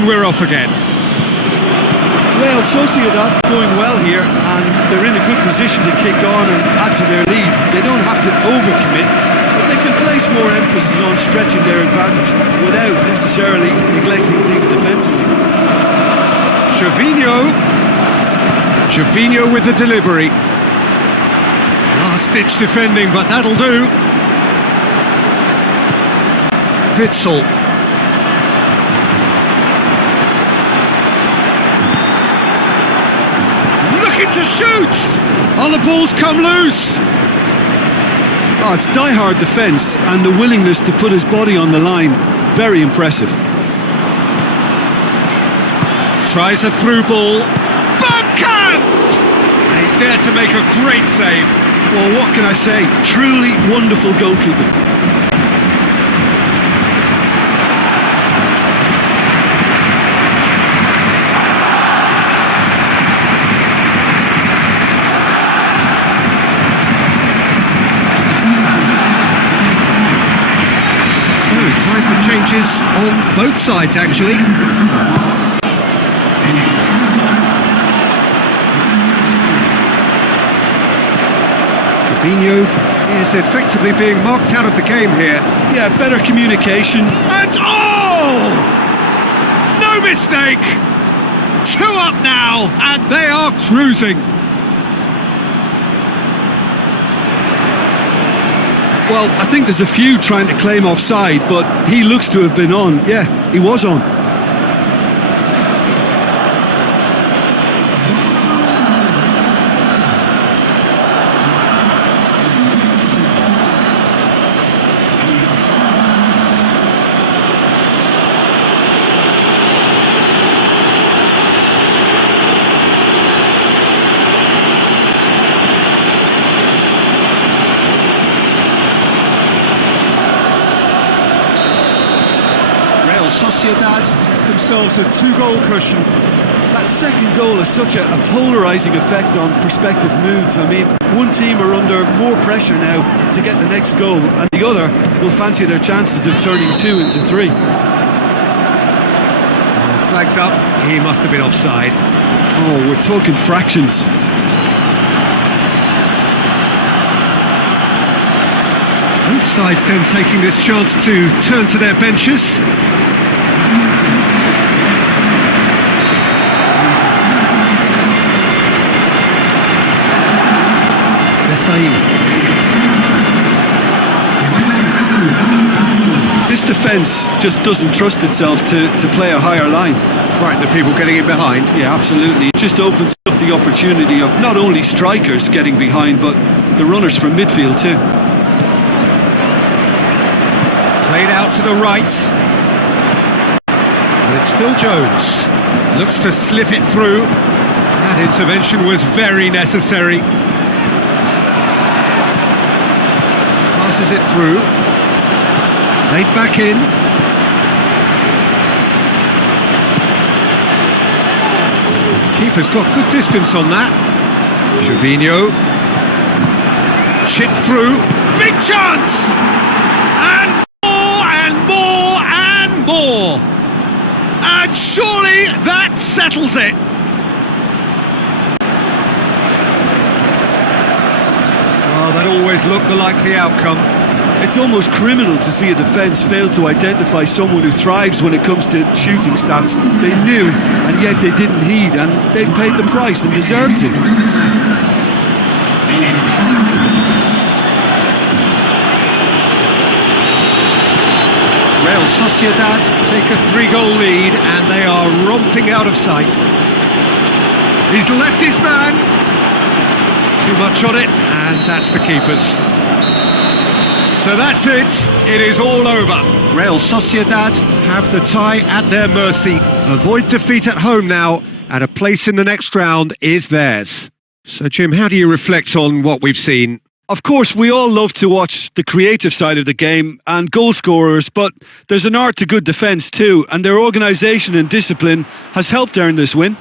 And we're off again. Well, Sociedad going well here, and they're in a good position to kick on and add to their lead. They don't have to overcommit, but they can place more emphasis on stretching their advantage without necessarily neglecting things defensively. Gervinho with the delivery. Last-ditch defending, but that'll do. Witsel. Looking to shoot! Oh, the ball's come loose! Oh, it's die-hard defence and the willingness to put his body on the line. Very impressive. Tries a through ball. Bergkamp! And he's there to make a great save. Well, what can I say? Truly wonderful goalkeeping. So, time for changes on both sides, actually. Gervinho is effectively being marked out of the game here. Yeah, better communication. And oh! No mistake! 2 up now, and they are cruising. Well, I think there's a few trying to claim offside, but he looks to have been on. Yeah, he was on. Sociedad get themselves a 2-goal cushion. That second goal has such a polarising effect on prospective moods. I mean, one team are under more pressure now to get the next goal, and the other will fancy their chances of turning 2 into 3. Flags up, he must have been offside. Oh, we're talking fractions. Both sides then taking this chance to turn to their benches. This defence just doesn't trust itself to play a higher line. Frighten the people getting in behind. Yeah, absolutely. It just opens up the opportunity of not only strikers getting behind, but the runners from midfield too. Played out to the right. And it's Phil Jones. Looks to slip it through. That intervention was very necessary. Passes it through. Played back in. Keeper's got good distance on that. Gervinho. Chipped through. Big chance! And more and more and more! And surely that settles it! Oh, that always looked the likely outcome. It's almost criminal to see a defence fail to identify someone who thrives when it comes to shooting stats. They knew, and yet they didn't heed, and they've paid the price and deserve to. Real Sociedad take a 3-goal lead, and they are romping out of sight. He's left his man. Too much on it, and that's the keeper's. So that's it. It is all over. Real Sociedad have the tie at their mercy. Avoid defeat at home now, and a place in the next round is theirs. So, Jim, how do you reflect on what we've seen? Of course, we all love to watch the creative side of the game and goal scorers, but there's an art to good defence too, and their organisation and discipline has helped earn this win.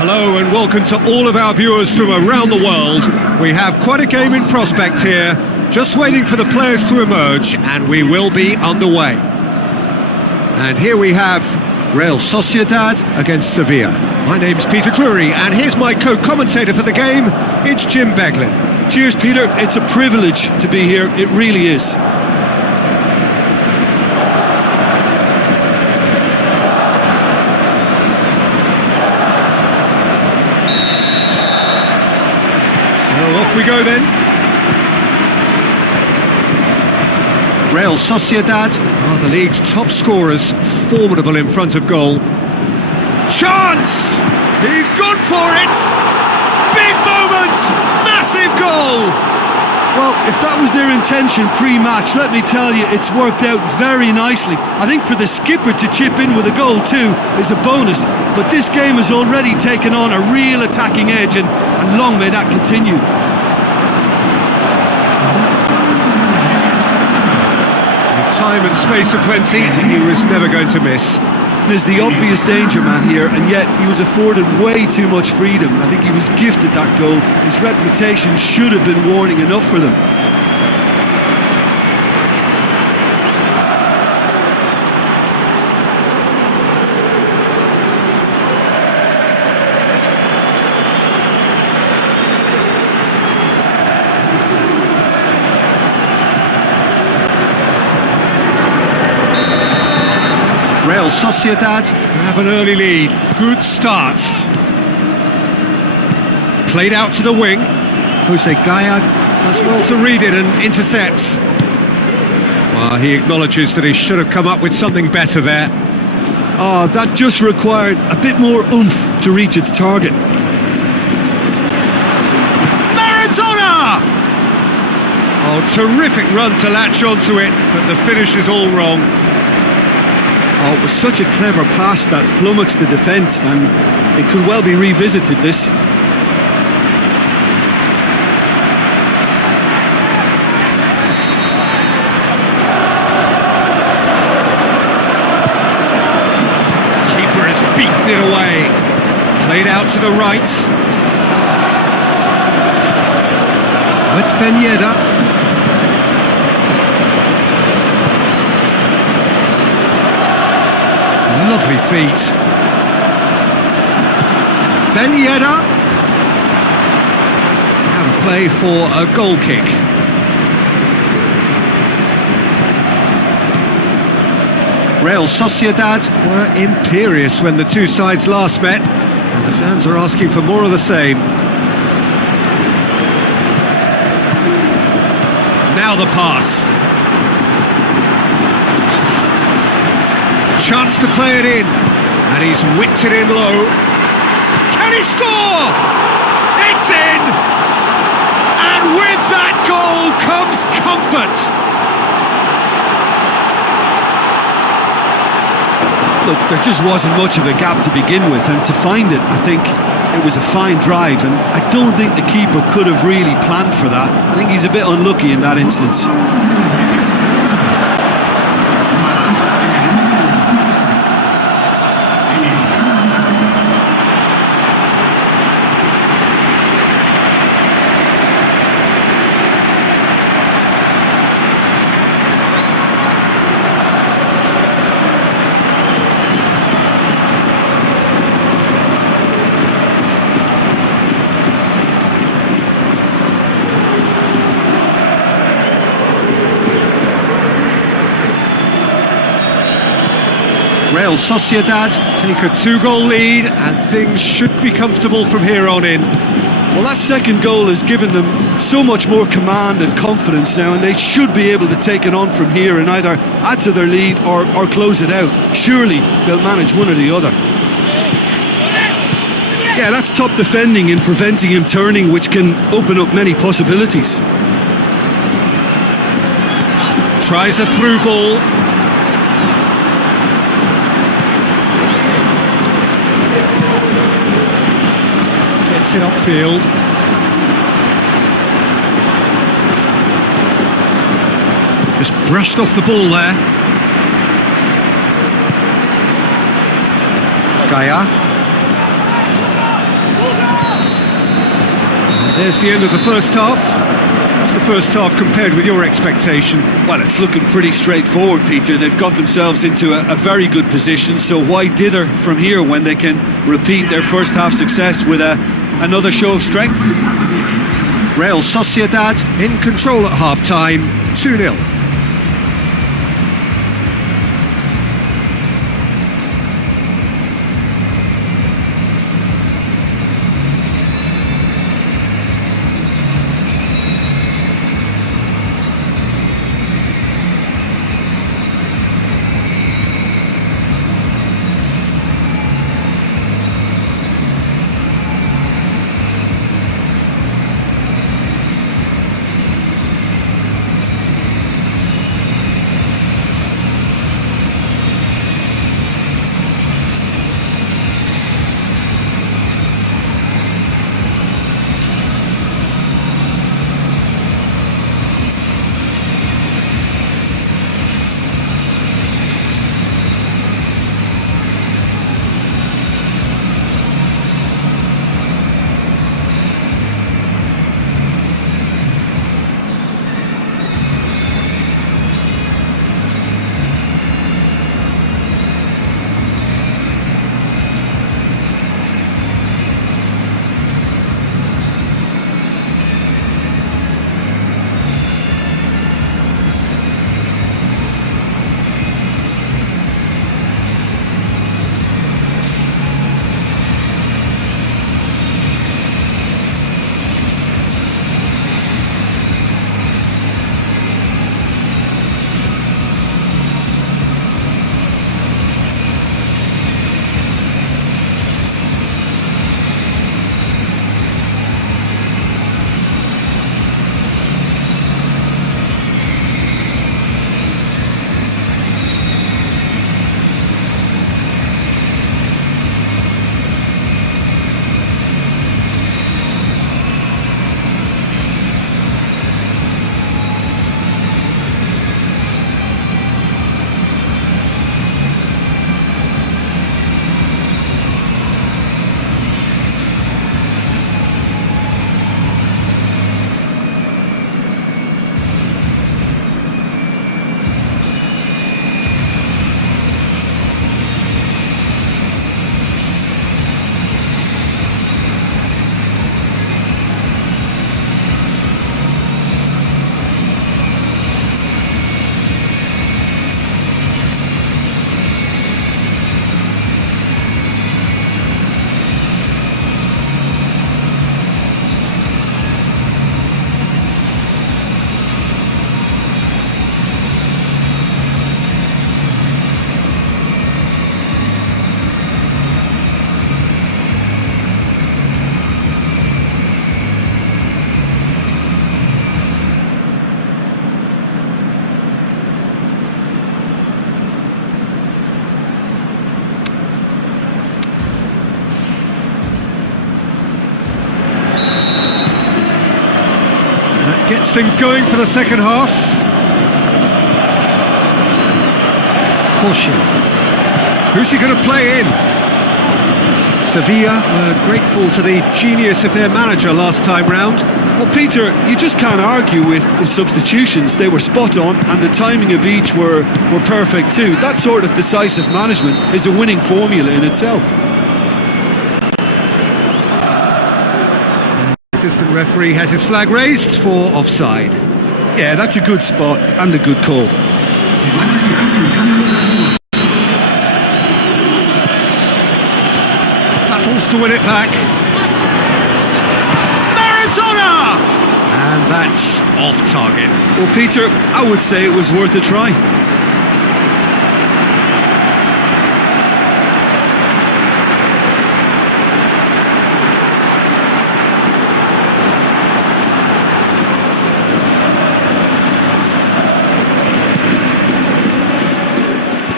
Hello and welcome to all of our viewers from around the world. We have quite a game in prospect here, just waiting for the players to emerge, and we will be underway. And here we have Real Sociedad against Sevilla. My name's Peter Drury, and here's my co-commentator for the game, it's Jim Beglin. Cheers, Peter. It's a privilege to be here. It really is. Off we go then. Real Sociedad are the league's top scorers, formidable in front of goal. Chance! He's gone for it! Big moment! Massive goal! Well, if that was their intention pre-match, let me tell you, it's worked out very nicely. I think for the skipper to chip in with a goal too is a bonus, but this game has already taken on a real attacking edge, and long may that continue. Time and space aplenty, he was never going to miss. There's the obvious danger man here, and yet he was afforded way too much freedom. I think he was gifted that goal. His reputation should have been warning enough for them. Real Sociedad have an early lead. Good start. Played out to the wing. Jose Gaya does well to read it and intercepts. Well, he acknowledges that he should have come up with something better there. Oh, that just required a bit more oomph to reach its target. Maradona! Oh, terrific run to latch onto it, but the finish is all wrong. Oh, it was such a clever pass that flummoxed the defence, and it could well be revisited, this. Keeper has beaten it away. Played out to the right. Oh, it's Ben-Yedder. Lovely feet. Ben-Yedder. Out of play for a goal kick. Real Sociedad were imperious when the two sides last met, and the fans are asking for more of the same. Now the pass. Chance to play it in, and he's whipped it in low. Can he score? It's in! And with that goal comes comfort. Look, there just wasn't much of a gap to begin with, and to find it, I think it was a fine drive, and I don't think the keeper could have really planned for that. I think he's a bit unlucky in that instance. Real Sociedad take a 2-goal lead and things should be comfortable from here on in. Well, that second goal has given them so much more command and confidence now, and they should be able to take it on from here and either add to their lead or close it out. Surely they'll manage one or the other. Yeah, that's top defending in preventing him turning, which can open up many possibilities. Tries a through ball. Gets it upfield. Just brushed off the ball there. Gaia. And there's the end of the first half. How's the first half compared with your expectation? Well, it's looking pretty straightforward, Peter. They've got themselves into a very good position, so why dither from here when they can repeat their first half success with another show of strength? Real Sociedad in control at half-time, 2-0. Gets things going for the second half. Caution. Who's he going to play in? Sevilla were grateful to the genius of their manager last time round. Well, Peter, you just can't argue with the substitutions. They were spot on, and the timing of each were perfect too. That sort of decisive management is a winning formula in itself. Assistant referee has his flag raised for offside. Yeah, that's a good spot and a good call. chance to win it back. Maradona! And that's off target. Well, Peter, I would say it was worth a try.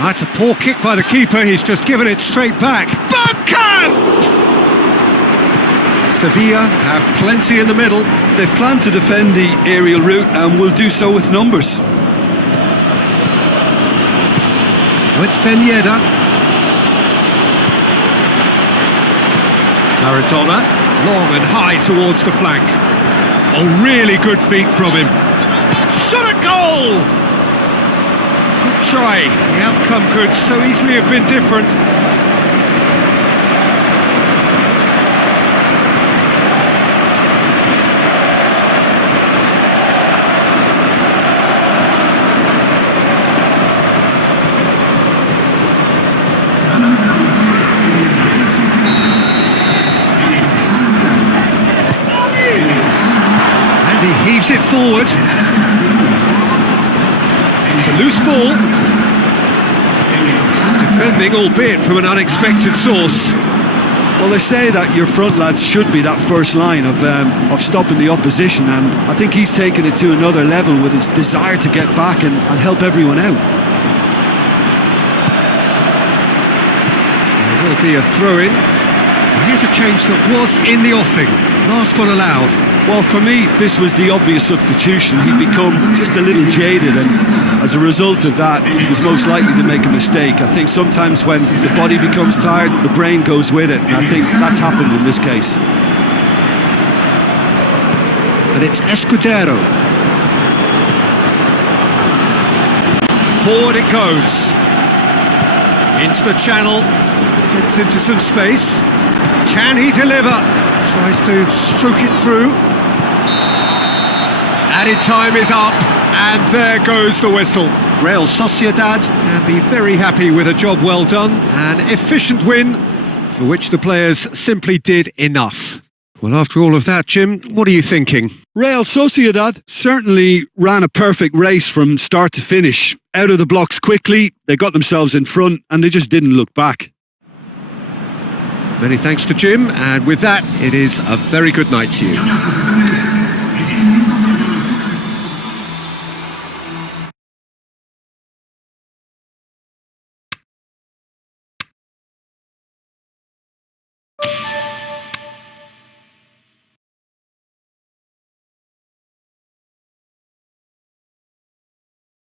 That's a poor kick by the keeper, he's just given it straight back. Bergkamp! Sevilla have plenty in the middle. They've planned to defend the aerial route and will do so with numbers. Oh, it's Ben-Yedder. Maradona, long and high towards the flank. Oh, really good feet from him. Shot a goal! Good try. The outcome could so easily have been different. And he heaves it forward. It's a loose ball. Defending, albeit from an unexpected source. Well, they say that your front lads should be that first line of stopping the opposition, and I think he's taken it to another level with his desire to get back and help everyone out. There will be a throw-in. And here's a change that was in the offing. Last one allowed. Well, for me, this was the obvious substitution. He'd become just a little jaded, and as a result of that, he was most likely to make a mistake. I think sometimes when the body becomes tired, the brain goes with it, and I think that's happened in this case. And it's Escudero. Forward it goes. Into the channel. Gets into some space. Can he deliver? Tries to stroke it through. Added time is up, and there goes the whistle. Real Sociedad can be very happy with a job well done, an efficient win for which the players simply did enough. Well, after all of that, Jim, what are you thinking? Real Sociedad certainly ran a perfect race from start to finish. Out of the blocks quickly, they got themselves in front, and they just didn't look back. Many thanks to Jim, and with that, it is a very good night to you.